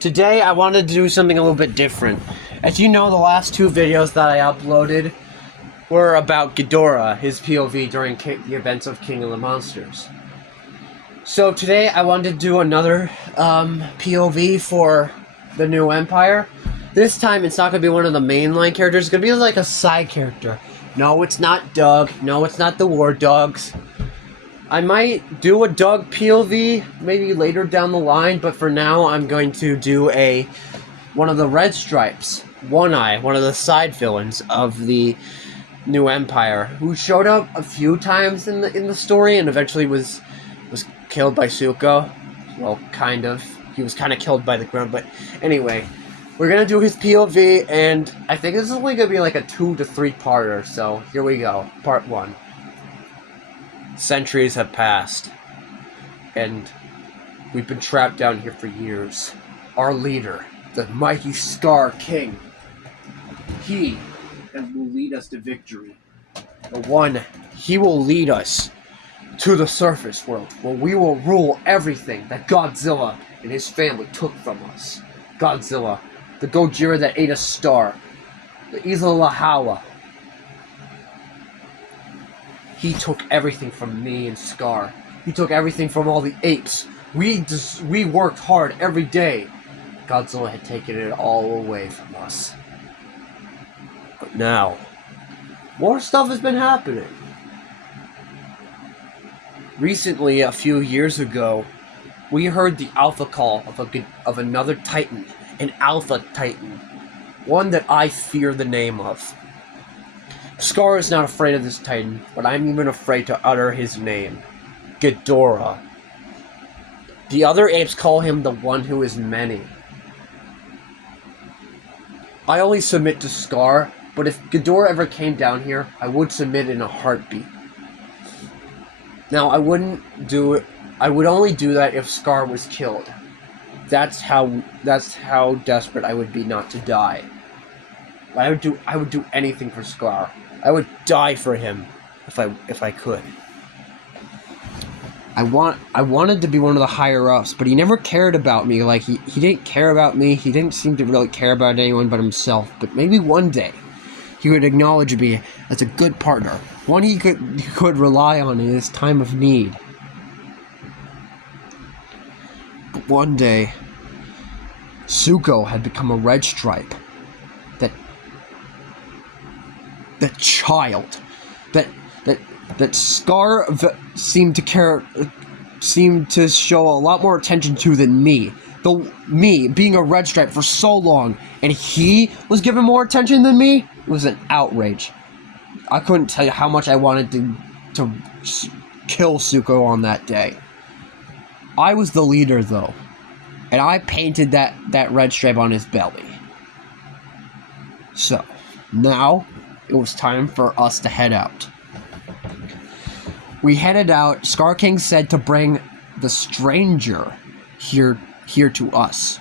Today I wanted to do something a little bit different. As you know, the last two videos that I uploaded were about Ghidorah, his POV during the events of King of the Monsters. So today I wanted to do another POV for the new Empire. This time it's not going to be one of the mainline characters, it's going to be like a side character. No, it's not Doug. No, it's not the War Dogs. I might do a Doug POV maybe later down the line, but for now I'm going to do one of the Red Stripes, One Eye, one of the side villains of the new Empire, who showed up a few times in the story and eventually was killed by Zuko. Well, kind of. He was kind of killed by the ground, but anyway, we're gonna do his POV, and I think this is only gonna be like a 2 to 3 parter. So here we go, part 1. Centuries have passed, and we've been trapped down here for years. Our leader, the mighty Scar King, he will lead us to victory. He will lead us to the surface world, where we will rule everything that Godzilla and his family took from us. Godzilla, the Gojira that ate a star, the Isla Lahawa. He took everything from me and Scar. He took everything from all the apes. We worked hard every day. Godzilla had taken it all away from us. But now, more stuff has been happening. Recently, a few years ago, we heard the alpha call of another Titan, an Alpha Titan, one that I fear the name of. Scar is not afraid of this Titan, but I'm even afraid to utter his name. Ghidorah. The other apes call him the one who is many. I only submit to Scar, but if Ghidorah ever came down here, I would submit in a heartbeat. Now, I would only do that if Scar was killed. That's how desperate I would be not to die. I would do anything for Scar. I would die for him if I could. I wanted to be one of the higher ups, but he never cared about me. Like he didn't care about me. He didn't seem to really care about anyone but himself. But maybe one day he would acknowledge me as a good partner, one he could rely on in his time of need. But one day, Zuko had become a Red Stripe. That child, that Scar seemed to show a lot more attention to than me. Me being a Red Stripe for so long, and he was given more attention than me. It was an outrage. I couldn't tell you how much I wanted to kill Zuko on that day. I was the leader though, and I painted that Red Stripe on his belly. So now it was time for us to head out. We headed out. Scar King said to bring the stranger here to us.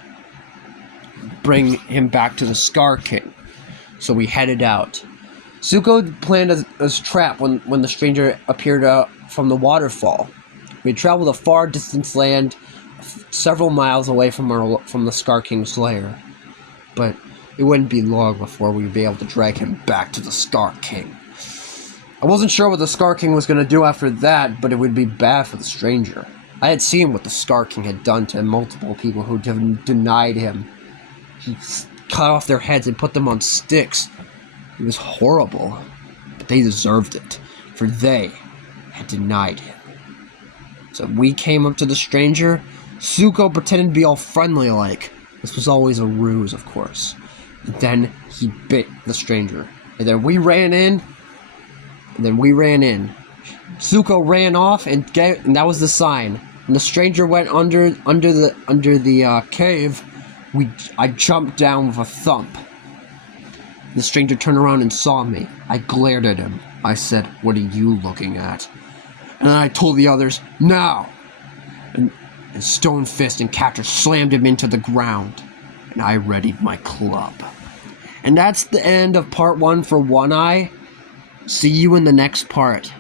Bring him back to the Scar King. So we headed out. Zuko planned a trap when the stranger appeared from the waterfall. We had traveled a far distance land, several miles away from the Scar King's lair. But it wouldn't be long before we'd be able to drag him back to the Scar King. I wasn't sure what the Scar King was going to do after that, but it would be bad for the stranger. I had seen what the Scar King had done to multiple people who denied him. He cut off their heads and put them on sticks. It was horrible, but they deserved it, for they had denied him. So we came up to the stranger. Zuko pretended to be all friendly like. This was always a ruse, of course. And then he bit the stranger. And then we ran in. Zuko ran off, and that was the sign. When the stranger went under the cave, I jumped down with a thump. The stranger turned around and saw me. I glared at him. I said, "What are you looking at?" And then I told the others, "Now!" And Stone Fist and Captor slammed him into the ground. And I readied my club. And that's the end of part 1 for One Eye. See you in the next part.